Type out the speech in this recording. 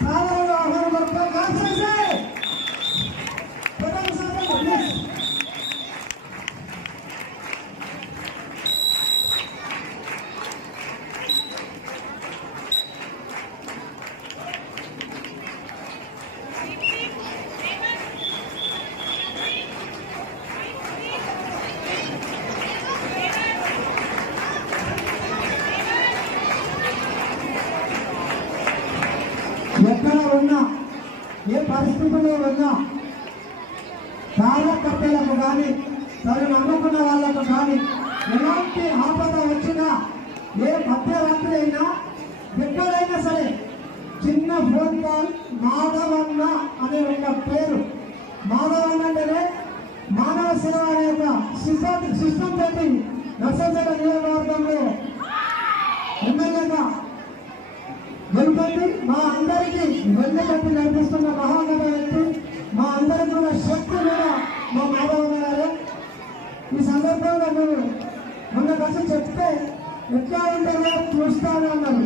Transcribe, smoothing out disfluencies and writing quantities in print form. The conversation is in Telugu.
సాధారణ ఆహ్వానం పలుకుతాం. కాన్సెన్సే ప్రధాన సాధన ఎక్కడ ఉన్నా ఏ పరిస్థితుల్లో ఉన్నా కార్యకర్తలకు కానీ తను నమ్ముకున్న వాళ్ళకు కానీ ఎలాంటి ఆపద వచ్చినా ఏ మధ్యరాత్రి అయినా ఎక్కడైనా సరే చిన్న ఫోన్ కాల్ మాధవన్న అనే ఒక పేరు మాధవన్న అంటేనే మానవ సేవ అనే ఒక సిస్టమ్ పెట్టి నర్సంపేట నియోజకవర్గంలో ఎమ్మెల్యేగా గెలుపొంది మా అందరికీ వెన్నెలెత్తి నడిపిస్తున్న మహానగ వ్యక్తి, మా అందరికీ కూడా శక్తి కూడా మా మాధవన్న గారు. ఈ సందర్భంగా మేము మొన్న కలిసి చెప్తే ఎట్లా ఉంటుందో చూస్తాను అన్నారు.